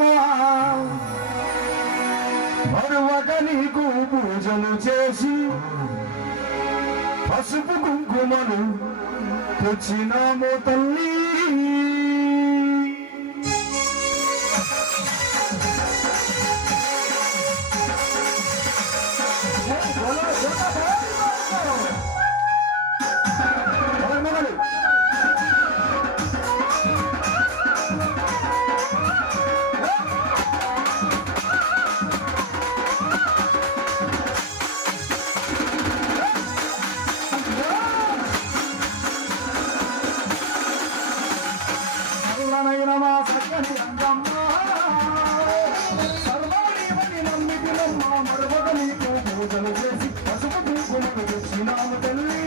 అమ్మా మరువక నీకు పూజలు చేసి పసుపు కుంకుమను తెచ్చినాము తల్లి. పూజలు చేసి పసుపు కుంకుమను తెచ్చినాము తల్లి.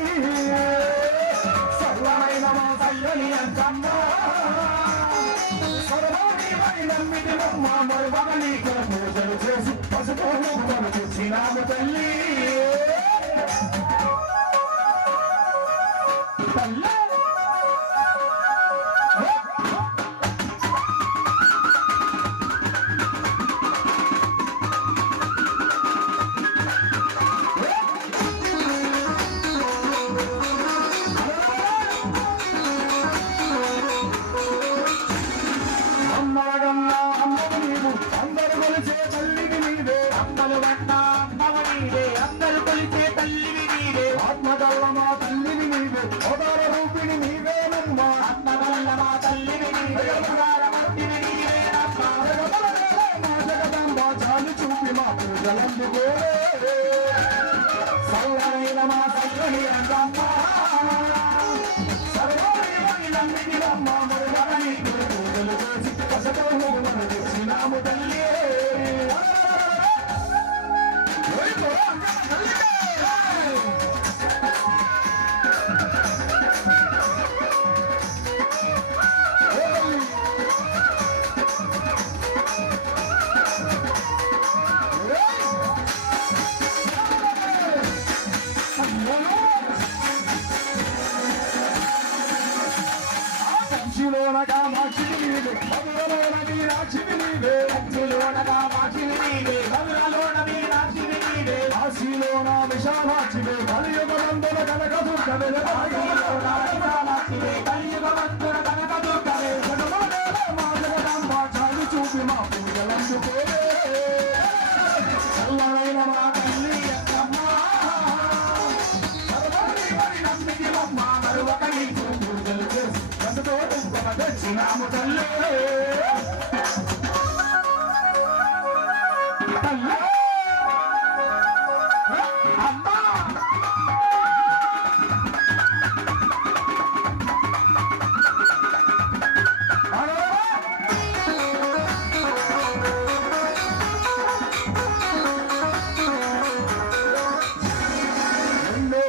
సర్వమైన మా తల్లి అంటమ్మ సర్వమని నమ్మితినమ్మ మరువక నీకు పూజలు చేసి పసుపు కుంకుమను తెచ్చినాము తల్లి. ఆత్మగల్లమా తల్లిని నీవే అవతార రూపిణి నీవేనమ్మా. ఆత్మగల్లమా తల్లిని నీవే అవతారమూర్తిని నీవేనమ్మా. మా జగదంబ చాలు చూపి మా పూజలందుకోవే. సల్లరైన మా తల్లిని అంటమ్మా సర్వమని నమ్మితినమ్మ మరువక నీకు పూజలు చేసి పసుపు కుంకుమను తెచ్చినాము తల్లి. కామాక్షిని నీవే మధురలోన మీనాక్షిని నీవే. కంచిలోన కామాక్షిని నీవే మధురలోన మీనాక్షిని నీవే. కాశీలోన విశాలాక్షివే కలియుగమందున కనకదుర్గవే. విశాలాక్షివే కలియుగమందున కనకదుర్గవే. మా జగదంబ చాలు చూపి మా పూజలందుకోవే. చల్లనైన మా తల్లి అక్కమ్మ సర్వమని నమ్మితినమ్మ మరువక నీకు పూజలు చేసి తెచ్చినాము తల్లి. అమ్మా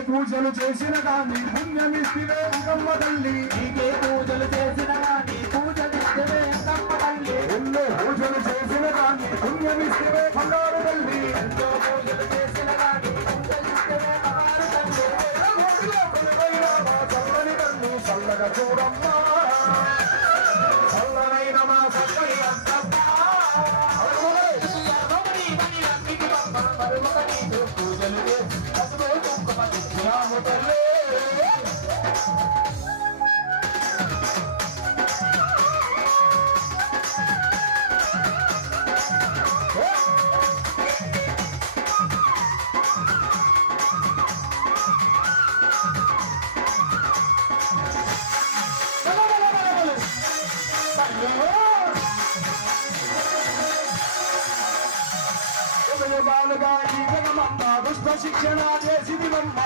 పూజలు చేసిన కానీ పుణ్యమిస్తివే అంకమ్మ తల్లి. నీకే పూజలు చేసిన కానీ పూజలిస్తవే అంకమ్మ తల్లి. ఎన్నో పూజలు చేసిన కానీ పుణ్యమిస్తివే బంగారు తల్లి. ఎంతో పూజలు చేసిన కానీ పూజలిస్తవే బంగారు తల్లి. చల్లని కన్ను చల్లగా చూడమ్మా చల్లనైన మా చల్లని అంకమ్మ పూజలు చేసి పసుపు కుంకుమ తెచ్చినాము తల్లి. దుష్ట శిక్షణ చేసిదివమ్మ.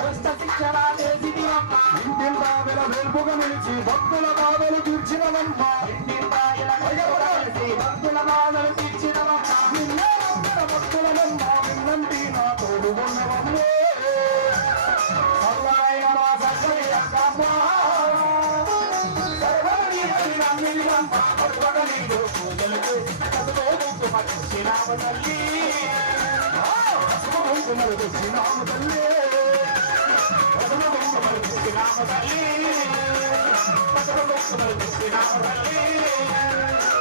దుష్ట శిక్షణ చేసిదివమ్మ. ఇంటింటా వెలుపుగా నిలిచి భక్తుల బాధలు తీర్చినవమ్మ. భక్తుల బాధలు తీర్చినవమ్మ. భక్తులనమ్మ విన్నంటి నా తోడు ఉన్నవమ్మ. సర్వైన మా సర్వై అక్కమ్మ సర్వని నమ్మినమ్మ మరువక నీకు పూజలు చేసి పసుపు కుంకుమ తెచ్చినాము తల్లి. పసుపు కుంకుమలు తెచ్చినాము తల్లి. పసుపు కుంకుమలు తెచ్చినాము తల్లి. పసుపు మొక్కులు తెచ్చినావు తల్లి